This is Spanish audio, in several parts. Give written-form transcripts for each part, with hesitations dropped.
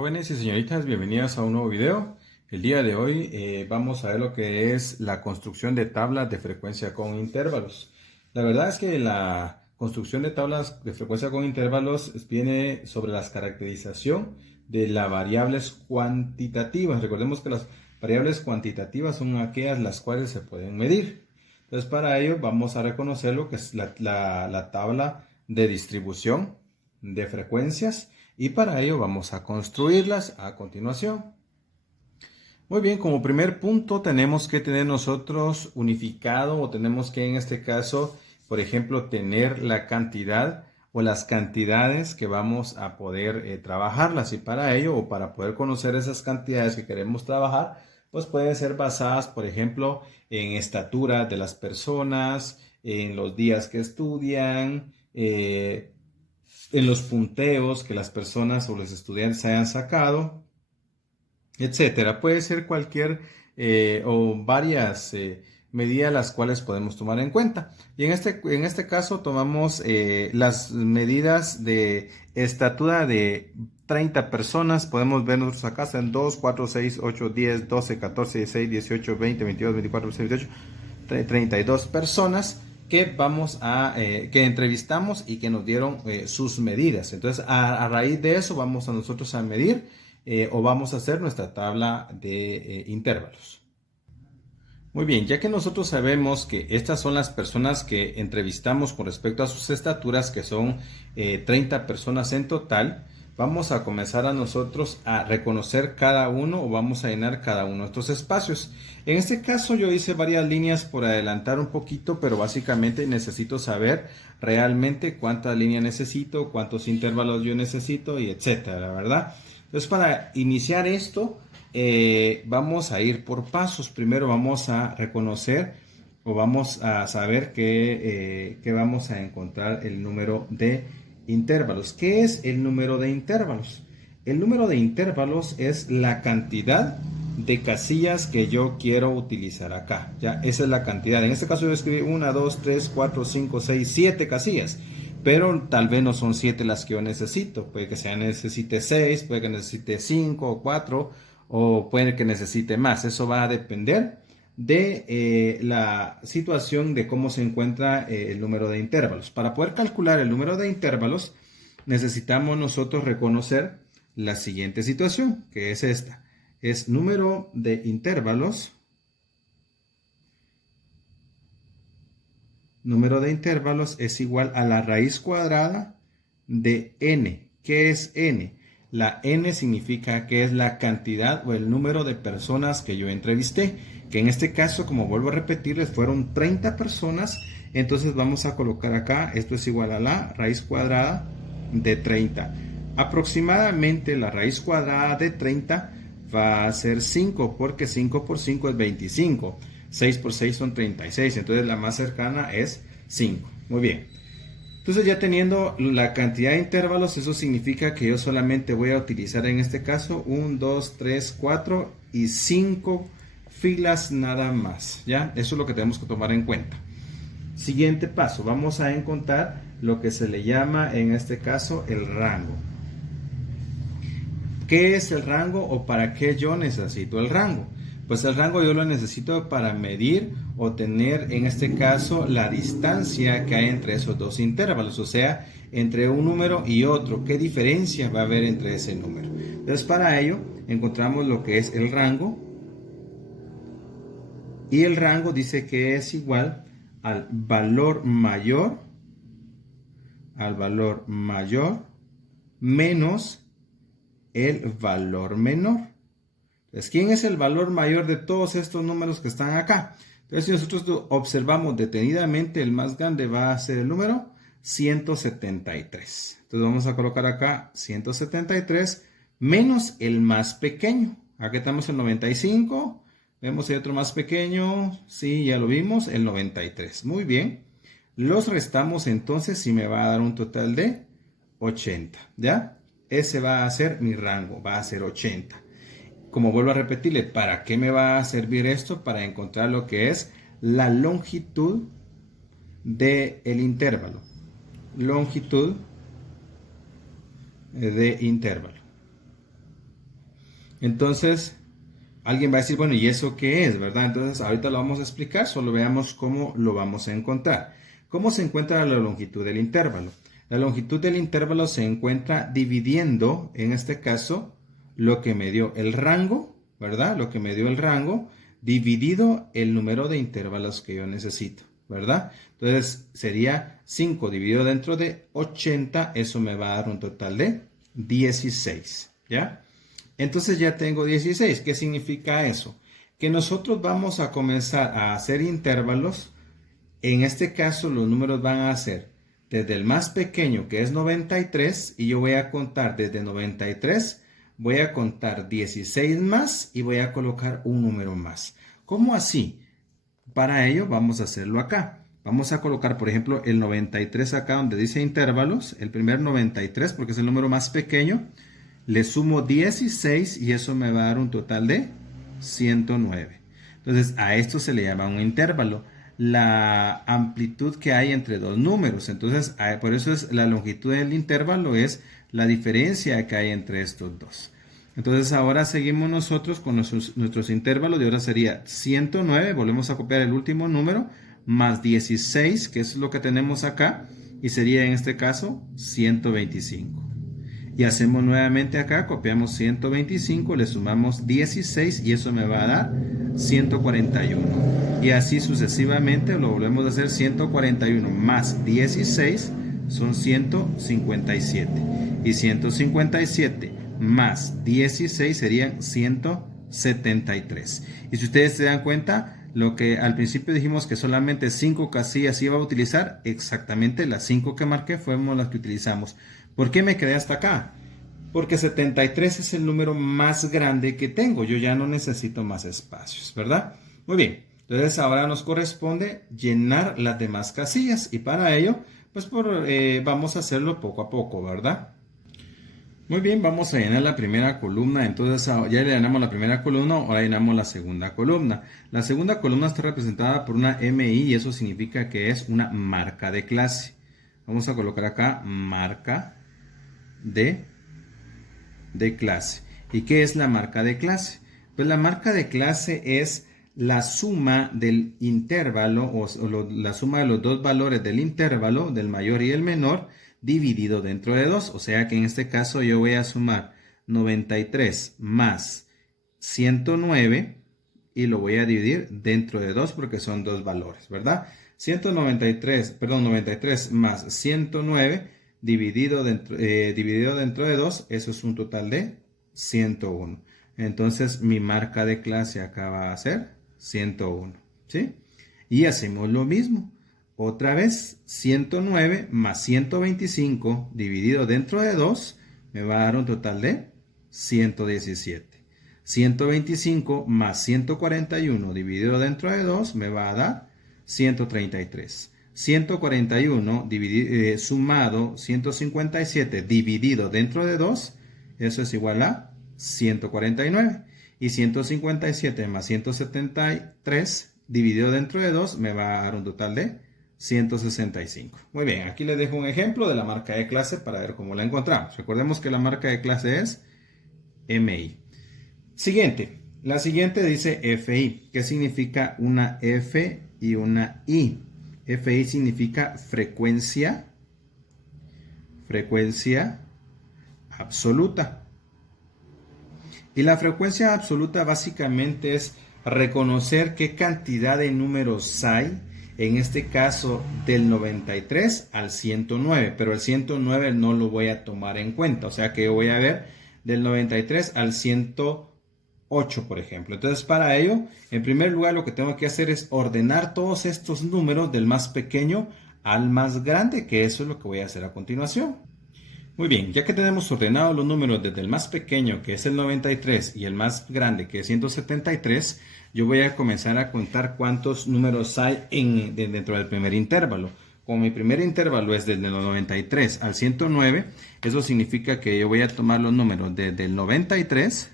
Jóvenes y señoritas, bienvenidas a un nuevo video. El día de hoy vamos a ver lo que es la construcción de tablas de frecuencia con intervalos. La verdad es que la construcción de tablas de frecuencia con intervalos viene sobre la caracterización de las variables cuantitativas. Recordemos que las variables cuantitativas son aquellas las cuales se pueden medir. Entonces, para ello vamos a reconocer lo que es la tabla de distribución de frecuencias. Y para ello vamos a construirlas a continuación. Muy bien, como primer punto tenemos que tener nosotros unificado o tenemos que en este caso, por ejemplo, tener la cantidad o las cantidades que vamos a poder trabajarlas. Y para ello o para poder conocer esas cantidades que queremos trabajar, pues pueden ser basadas, por ejemplo, en estatura de las personas, en los días que estudian, en los punteos que las personas o los estudiantes hayan sacado, etcétera. Puede ser cualquier o varias medidas las cuales podemos tomar en cuenta. Y en este caso tomamos las medidas de estatura de 30 personas. Podemos ver nosotros acá, están 2, 4, 6, 8, 10, 12, 14, 16, 18, 20, 22, 24, 26, 28, 32 personas que entrevistamos y que nos dieron sus medidas. Entonces, a raíz de eso vamos a nosotros a medir o vamos a hacer nuestra tabla de intervalos. Muy bien, ya que nosotros sabemos que estas son las personas que entrevistamos con respecto a sus estaturas, que son 30 personas en total, vamos a comenzar a nosotros a reconocer cada uno o vamos a llenar cada uno de estos espacios. En este caso yo hice varias líneas por adelantar un poquito, pero básicamente necesito saber realmente cuántas líneas necesito, cuántos intervalos yo necesito y etcétera, ¿verdad? Entonces, para iniciar esto, vamos a ir por pasos. Primero vamos a reconocer o vamos a saber que vamos a encontrar el número de intervalos. ¿Qué es el número de intervalos? El número de intervalos es la cantidad de casillas que yo quiero utilizar acá. Ya, esa es la cantidad. En este caso yo escribí 1, 2, 3, 4, 5, 6, 7 casillas. Pero tal vez no son 7 las que yo necesito. Puede que sea necesite 6, puede que necesite 5 o 4 o puede que necesite más. Eso va a depender de la situación de cómo se encuentra el número de intervalos. Para poder calcular el número de intervalos necesitamos nosotros reconocer la siguiente situación, que es esta. Es número de intervalos. Número de intervalos es igual a la raíz cuadrada de n. ¿Qué es n? La n significa que es la cantidad o el número de personas que yo entrevisté, que en este caso, como vuelvo a repetirles, fueron 30 personas. Entonces vamos a colocar acá, esto es igual a la raíz cuadrada de 30. Aproximadamente la raíz cuadrada de 30 va a ser 5, porque 5 por 5 es 25. 6 por 6 son 36, entonces la más cercana es 5. Muy bien. Entonces, ya teniendo la cantidad de intervalos, eso significa que yo solamente voy a utilizar en este caso 1, 2, 3, 4 y 5 filas nada más. ¿Ya? Eso es lo que tenemos que tomar en cuenta. Siguiente paso, vamos a encontrar lo que se le llama en este caso el rango. ¿Qué es el rango o para qué yo necesito el rango? Pues el rango yo lo necesito para medir o tener en este caso la distancia que hay entre esos dos intervalos, o sea, entre un número y otro. ¿Qué diferencia va a haber entre ese número? Entonces, para ello encontramos lo que es el rango, y el rango dice que es igual al valor mayor menos el valor menor. Entonces, ¿quién es el valor mayor de todos estos números que están acá? Entonces, si nosotros observamos detenidamente, el más grande va a ser el número 173. Entonces, vamos a colocar acá 173 menos el más pequeño. Aquí estamos en 95. Vemos si hay otro más pequeño. Sí, ya lo vimos, el 93. Muy bien. Los restamos entonces y me va a dar un total de 80. ¿Ya? Ese va a ser mi rango, va a ser 80. Como vuelvo a repetirle, ¿para qué me va a servir esto? Para encontrar lo que es la longitud del intervalo. Longitud de intervalo. Entonces, alguien va a decir, bueno, ¿y eso qué es, verdad? Entonces, ahorita lo vamos a explicar, solo veamos cómo lo vamos a encontrar. ¿Cómo se encuentra la longitud del intervalo? La longitud del intervalo se encuentra dividiendo, en este caso, lo que me dio el rango, ¿verdad? Lo que me dio el rango, dividido el número de intervalos que yo necesito, ¿verdad? Entonces, sería 5 dividido dentro de 80, eso me va a dar un total de 16, ¿ya? Entonces ya tengo 16. ¿Qué significa eso? Que nosotros vamos a comenzar a hacer intervalos. En este caso, los números van a ser desde el más pequeño, que es 93, y yo voy a contar desde 93, voy a contar 16 más y voy a colocar un número más. ¿Cómo así? Para ello vamos a hacerlo acá. Vamos a colocar, por ejemplo, el 93 acá donde dice intervalos, el primer 93 porque es el número más pequeño. Le sumo 16 y eso me va a dar un total de 109. Entonces, a esto se le llama un intervalo. La amplitud que hay entre dos números. Entonces, por eso es la longitud del intervalo, es la diferencia que hay entre estos dos. Entonces, ahora seguimos nosotros con nuestros intervalos. De ahora sería 109. Volvemos a copiar el último número. Más 16, que es lo que tenemos acá. Y sería en este caso 125. Y hacemos nuevamente acá, copiamos 125, le sumamos 16 y eso me va a dar 141. Y así sucesivamente lo volvemos a hacer. 141 más 16 son 157. Y 157 más 16 serían 173. Y si ustedes se dan cuenta, lo que al principio dijimos que solamente 5 casillas iba a utilizar, exactamente las 5 que marqué fueron las que utilizamos. ¿Por qué me quedé hasta acá? Porque 73 es el número más grande que tengo. Yo ya no necesito más espacios, ¿verdad? Muy bien. Entonces ahora nos corresponde llenar las demás casillas. Y para ello, pues vamos a hacerlo poco a poco, ¿verdad? Muy bien, vamos a llenar la primera columna. Entonces ya llenamos la primera columna, ahora llenamos la segunda columna. La segunda columna está representada por una MI y eso significa que es una marca de clase. Vamos a colocar acá marca de clase. ¿Y qué es la marca de clase? Pues la marca de clase es la suma del intervalo la suma de los dos valores del intervalo, del mayor y el menor, dividido dentro de 2. O sea que en este caso yo voy a sumar 93 más 109 y lo voy a dividir dentro de 2 porque son dos valores, ¿verdad? 93 más 109 dividido dentro de 2, eso es un total de 101. Entonces mi marca de clase acá va a ser 101, ¿sí? Y hacemos lo mismo. Otra vez, 109 más 125 dividido dentro de 2 me va a dar un total de 117. 125 más 141 dividido dentro de 2 me va a dar 133. 141 sumado 157 dividido dentro de 2, eso es igual a 149. Y 157 más 173 dividido dentro de 2 me va a dar un total de 165. Muy bien, aquí les dejo un ejemplo de la marca de clase para ver cómo la encontramos. Recordemos que la marca de clase es MI. Siguiente. La siguiente dice FI. ¿Qué significa una F y una I? FI significa frecuencia absoluta. Y la frecuencia absoluta básicamente es reconocer qué cantidad de números hay, en este caso del 93 al 109, pero el 109 no lo voy a tomar en cuenta, o sea que yo voy a ver del 93 al 108, por ejemplo. Entonces, para ello, en primer lugar, lo que tengo que hacer es ordenar todos estos números del más pequeño al más grande, que eso es lo que voy a hacer a continuación. Muy bien, ya que tenemos ordenados los números desde el más pequeño, que es el 93, y el más grande, que es 173, yo voy a comenzar a contar cuántos números hay dentro del primer intervalo. Como mi primer intervalo es desde el 93 al 109, eso significa que yo voy a tomar los números desde el 93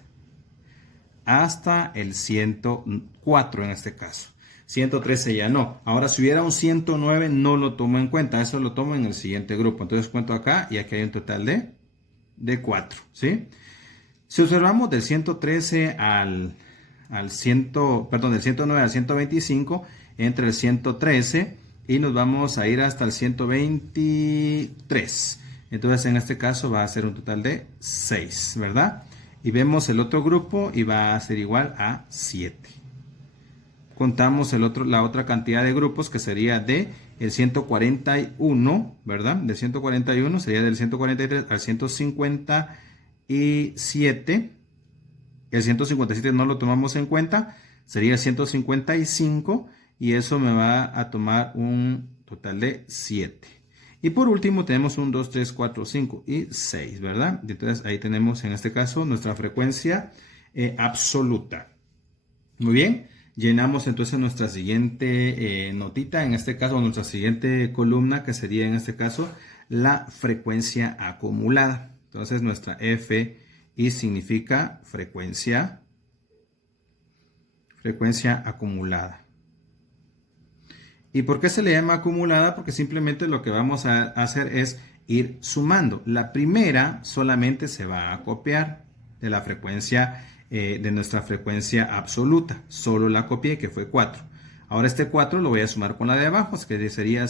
hasta el 104 en este caso. 113 ya no. Ahora, si hubiera un 109, no lo tomo en cuenta. Eso lo tomo en el siguiente grupo. Entonces cuento acá y aquí hay un total de 4, ¿sí? Si observamos del 113 del 109 al 125, entre el 113 y nos vamos a ir hasta el 123. Entonces en este caso va a ser un total de 6, ¿verdad? Y vemos el otro grupo y va a ser igual a 7. Contamos la otra cantidad de grupos que sería de el 141, ¿verdad? Del 141 sería del 143 al 157. El 157 no lo tomamos en cuenta, sería el 155 y eso me va a tomar un total de 7. Y por último tenemos un 2, 3, 4, 5 y 6, ¿verdad? Entonces ahí tenemos en este caso nuestra frecuencia absoluta. Muy bien, llenamos entonces nuestra siguiente notita, en este caso nuestra siguiente columna, que sería en este caso la frecuencia acumulada. Entonces nuestra FI significa frecuencia acumulada. ¿Y por qué se le llama acumulada? Porque simplemente lo que vamos a hacer es ir sumando. La primera solamente se va a copiar de la frecuencia, de nuestra frecuencia absoluta. Solo la copié, que fue 4. Ahora este 4 lo voy a sumar con la de abajo, así que sería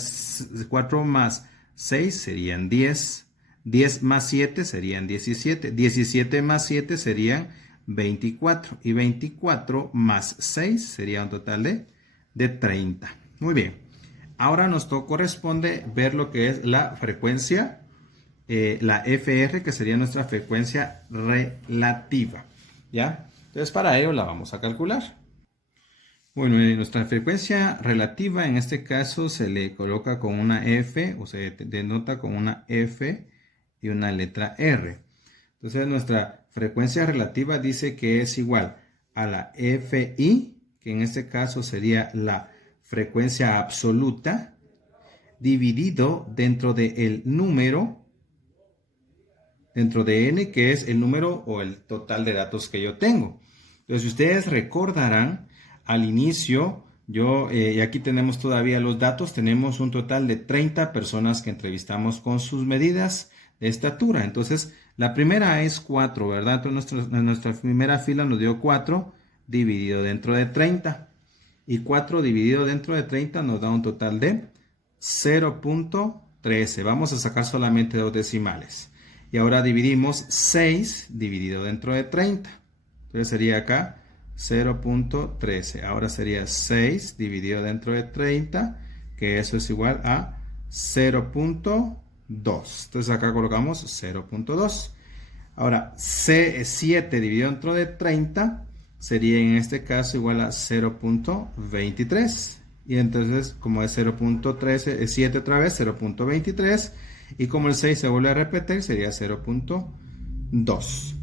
4 más 6 serían 10. 10 más 7 serían 17. 17 más 7 serían 24. Y 24 más 6 sería un total de 30. Muy bien. Ahora nos corresponde ver lo que es la frecuencia, la FR, que sería nuestra frecuencia relativa. ¿Ya? Entonces para ello la vamos a calcular. Bueno, nuestra frecuencia relativa en este caso se le coloca con una F, o se denota con una F y una letra R. Entonces nuestra frecuencia relativa dice que es igual a la FI, que en este caso sería la frecuencia absoluta, dividido dentro del número, dentro de n, que es el número o el total de datos que yo tengo. Entonces, si ustedes recordarán, al inicio, y aquí tenemos todavía los datos, tenemos un total de 30 personas que entrevistamos con sus medidas de estatura. Entonces, la primera es 4, ¿verdad? Entonces, nuestra primera fila nos dio 4 dividido dentro de 30. Y 4 dividido dentro de 30 nos da un total de 0.13. Vamos a sacar solamente dos decimales. Y ahora dividimos 6 dividido dentro de 30. Entonces sería acá 0.13. Ahora sería 6 dividido dentro de 30, que eso es igual a 0.2. Entonces acá colocamos 0.2. Ahora 7 dividido dentro de 30 sería en este caso igual a 0.23. Y entonces, como es 0.13, es 7 otra vez, 0.23. Y como el 6 se vuelve a repetir, sería 0.2.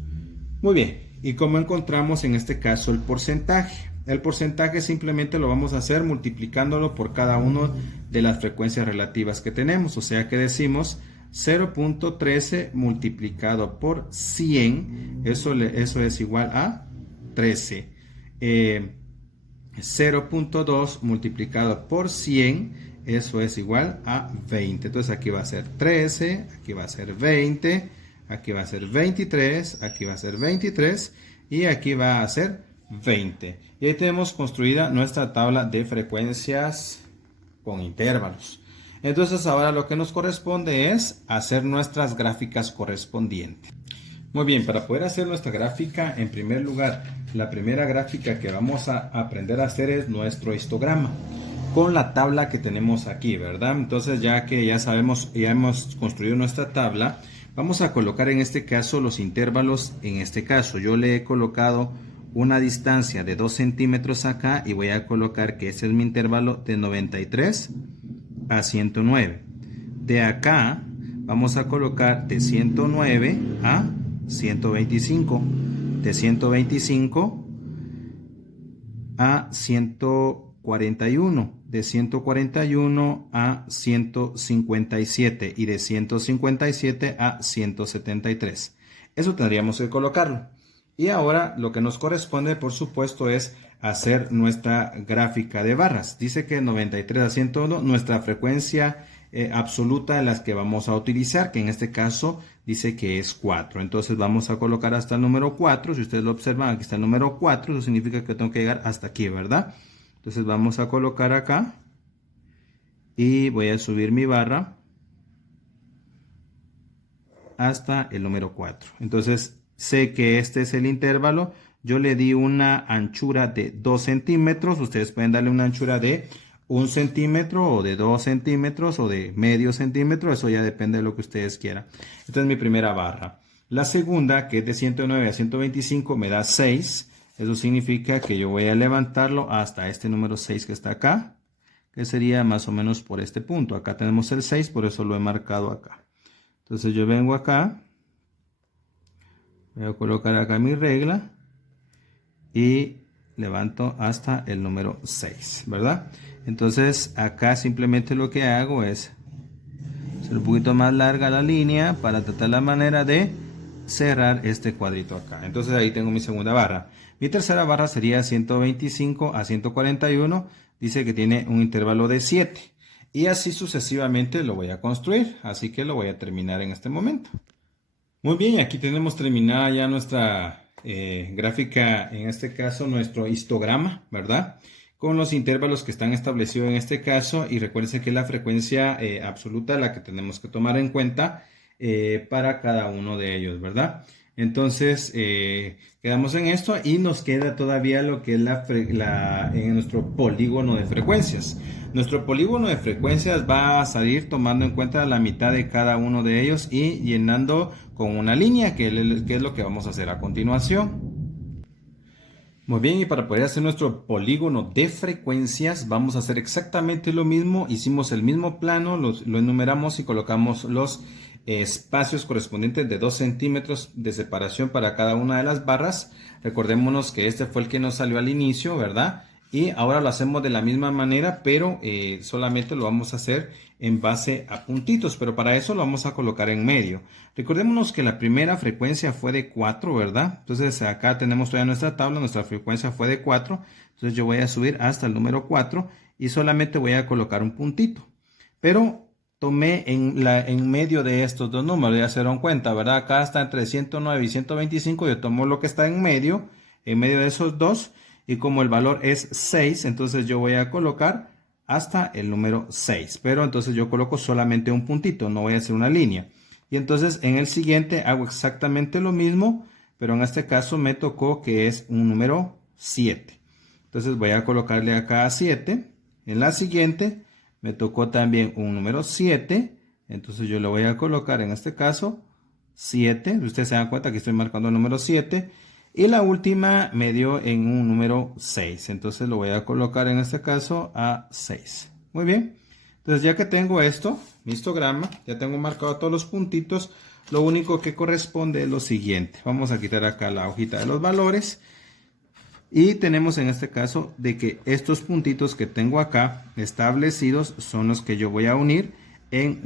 Muy bien. ¿Y cómo encontramos en este caso el porcentaje? El porcentaje simplemente lo vamos a hacer multiplicándolo por cada una de las frecuencias relativas que tenemos. O sea que decimos 0.13 multiplicado por 100. Eso es igual a 13. 0.2 multiplicado por 100, eso es igual a 20. Entonces aquí va a ser 13, aquí va a ser 20, aquí va a ser 23, aquí va a ser 23 y aquí va a ser 20. Y ahí tenemos construida nuestra tabla de frecuencias con intervalos. Entonces ahora lo que nos corresponde es hacer nuestras gráficas correspondientes. Muy bien, para poder hacer nuestra gráfica, en primer lugar, la primera gráfica que vamos a aprender a hacer es nuestro histograma con la tabla que tenemos aquí, ¿verdad? Entonces ya que ya sabemos, ya hemos construido nuestra tabla, vamos a colocar en este caso los intervalos. En este caso yo le he colocado una distancia de 2 centímetros acá y voy a colocar que ese es mi intervalo de 93 a 109. De acá vamos a colocar de 109 a 125, de 125 a 141, de 141 a 157 y de 157 a 173. Eso tendríamos que colocarlo. Y ahora lo que nos corresponde, por supuesto, es hacer nuestra gráfica de barras. Dice que 93 a 101, nuestra frecuencia absoluta de las que vamos a utilizar, que en este caso dice que es 4. Entonces vamos a colocar hasta el número 4. Si ustedes lo observan, aquí está el número 4. Eso significa que tengo que llegar hasta aquí, ¿verdad? Entonces vamos a colocar acá y voy a subir mi barra hasta el número 4. Entonces sé que este es el intervalo. Yo le di una anchura de 2 centímetros. Ustedes pueden darle una anchura de 1 centímetro o de 2 centímetros o de medio centímetro. Eso ya depende de lo que ustedes quieran. Esta es mi primera barra. La segunda, que es de 109 a 125, me da 6. Eso significa que yo voy a levantarlo hasta este número 6 que está acá, que sería más o menos por este punto. Acá tenemos el 6, por eso lo he marcado acá. Entonces yo vengo acá, voy a colocar acá mi regla y levanto hasta el número 6, ¿verdad? Entonces acá simplemente lo que hago es hacer un poquito más larga la línea para tratar la manera de cerrar este cuadrito acá. Entonces ahí tengo mi segunda barra. Mi tercera barra sería 125 a 141. Dice que tiene un intervalo de 7. Y así sucesivamente lo voy a construir. Así que lo voy a terminar en este momento. Muy bien, aquí tenemos terminada ya nuestra gráfica, en este caso nuestro histograma, ¿verdad? Con los intervalos que están establecidos en este caso. Y recuerden que es la frecuencia absoluta la que tenemos que tomar en cuenta para cada uno de ellos, ¿verdad? Entonces quedamos en esto y nos queda todavía lo que es en nuestro polígono de frecuencias. Nuestro polígono de frecuencias va a salir tomando en cuenta la mitad de cada uno de ellos y llenando con una línea, que es lo que vamos a hacer a continuación. Muy bien, y para poder hacer nuestro polígono de frecuencias vamos a hacer exactamente lo mismo. Hicimos el mismo plano, lo enumeramos y colocamos los espacios correspondientes de 2 centímetros de separación para cada una de las barras. Recordémonos que este fue el que nos salió al inicio, ¿verdad? Y ahora lo hacemos de la misma manera, pero solamente lo vamos a hacer en base a puntitos, pero para eso lo vamos a colocar en medio. Recordémonos que la primera frecuencia fue de 4, ¿verdad? Entonces acá tenemos todavía nuestra tabla, nuestra frecuencia fue de 4. Entonces yo voy a subir hasta el número 4 y solamente voy a colocar un puntito. Pero tomé en medio de estos dos números, ya se dieron cuenta, ¿verdad? Acá está entre 109 y 125, yo tomo lo que está en medio de esos dos. Y como el valor es 6, entonces yo voy a colocar hasta el número 6. Pero entonces yo coloco solamente un puntito, no voy a hacer una línea. Y entonces en el siguiente hago exactamente lo mismo, pero en este caso me tocó que es un número 7. Entonces voy a colocarle acá 7. En la siguiente me tocó también un número 7. Entonces yo le voy a colocar en este caso 7. Ustedes se dan cuenta que estoy marcando el número 7. Y la última me dio en un número 6. Entonces lo voy a colocar en este caso a 6. Muy bien. Entonces ya que tengo esto, mi histograma, ya tengo marcado todos los puntitos, lo único que corresponde es lo siguiente. Vamos a quitar acá la hojita de los valores. Y tenemos en este caso de que estos puntitos que tengo acá establecidos son los que yo voy a unir en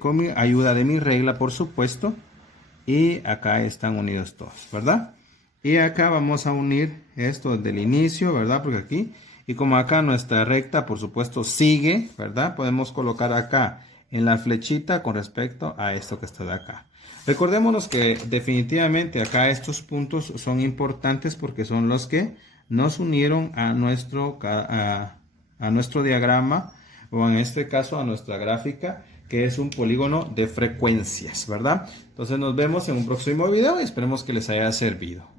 con mi ayuda de mi regla, por supuesto. Y acá están unidos todos, ¿verdad? Y acá vamos a unir esto desde el inicio, ¿verdad? Porque aquí, y como acá nuestra recta, por supuesto, sigue, ¿verdad? Podemos colocar acá en la flechita con respecto a esto que está de acá. Recordémonos que definitivamente acá estos puntos son importantes porque son los que nos unieron a nuestro diagrama, o en este caso a nuestra gráfica, que es un polígono de frecuencias, ¿verdad? Entonces nos vemos en un próximo video y esperemos que les haya servido.